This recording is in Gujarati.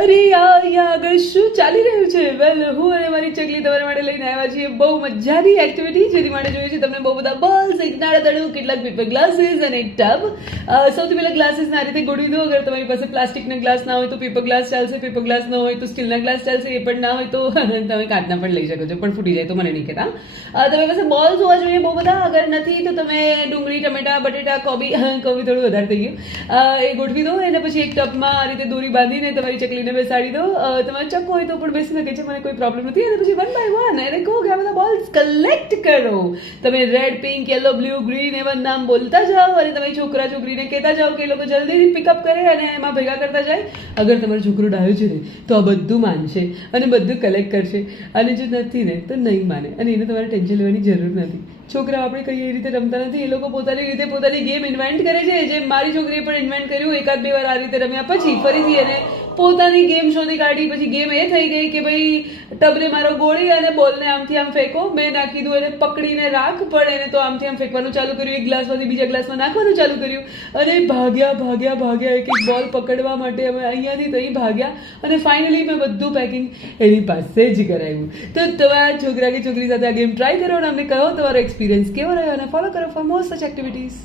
અરે અહીંયા આગળ શું ચાલી રહ્યું છે? વેલ, હું અને મારી ચકલી તમારા માટે લઈને આવ્યા છીએ બહુ મજાની એક્ટિવિટી, જેની માટે જોઈએ છે તમને બહુ બધા બોલ્સ, એક નાળાદડું, કેટલાક પેપર ગ્લાસીસ અને એક ટબ. સૌથી પહેલા ગ્લાસીસને આ રીતે ગોળવી દો. અગર તમારી પાસે પ્લાસ્ટિકના ગ્લાસ ના હોય તો પેપર ગ્લાસ ચાલશે, પેપર ગ્લાસ ન હોય તો સ્ટીલના ગ્લાસ ચાલશે, એ પણ ના હોય તો તમે કાચના પણ લઈ શકો છો, પણ ફૂટી જાય તો મને નહીં કહેતા. તમારી પાસે બોલ્સ હોવા જોઈએ બહુ બધા. અગર નથી તો તમે ડુંગળી, ટમેટા, બટેટા, કોબી થોડું વધારે થઈ ગયું, એ ગોઠવી દો. એને પછી એક ટબમાં આ રીતે દોરી બાંધીને તમારી ચકલીને બેસાડી દો. તમારે ચક્કો હોય તો પણ બેસી શકે છે, મને કોઈ પ્રોબ્લેમ નથી. અને પછી વન બાય વન એને કહો કે આ બધા બોલ્સ કલેક્ટ કરો. તમે red, pink, yellow, blue, green એવા નામ બોલતા જાઓ અને તમે છોકરા છોકરીને કહેતા જાઓ કે એ લોકો જલ્દીથી પિકઅપ કરે અને એમાં ભેગા કરતા જાય. અગર તમારો છોકરો ડાયો છે ને તો આ બધું માનશે અને બધું કલેક્ટ કરશે, અને જો નથી ને તો નહીં માને, અને એને તમારે ટેન્શન લેવાની જરૂર નથી. છોકરાઓ આપણે કઈ એ રીતે રમતા નથી, એ લોકો પોતાની રીતે પોતાની ગેમ ઇન્વેન્ટ કરે છે. જેમ મારી છોકરીએ પણ ઇન્વેન્ટ કર્યું, એકાદ બે વાર આ રીતે રમ્યા પછી ફરીથી એને પોતાની ગેમ શોધી કાઢી. પછી ગેમ એ થઈ ગઈ કે ભાઈ ટબને મારો ગોળી અને બોલને આમથી આમ ફેંકો. મેં નાખી દીધું એને પકડીને રાખ, પણ એને તો આમથી આમ ફેંકવાનું ચાલુ કર્યું, એક ગ્લાસમાંથી બીજા ગ્લાસમાં નાખવાનું ચાલુ કર્યું, અને ભાગ્યા ભાગ્યા ભાગ્યા એક એક બોલ પકડવા માટે અમે અહીંયાથી ત્યાં ભાગ્યા, અને ફાઇનલી મેં બધું પેકિંગ એની પાસે જ કરાવ્યું. તો તમારા છોકરા કે છોકરી સાથે આ ગેમ ટ્રાય કરો અને અમને કહો તમારો એક્સપિરિયન્સ કેવો રહ્યો, અને ફોલો કરો ફોર મોર સચ એક્ટિવિટીઝ.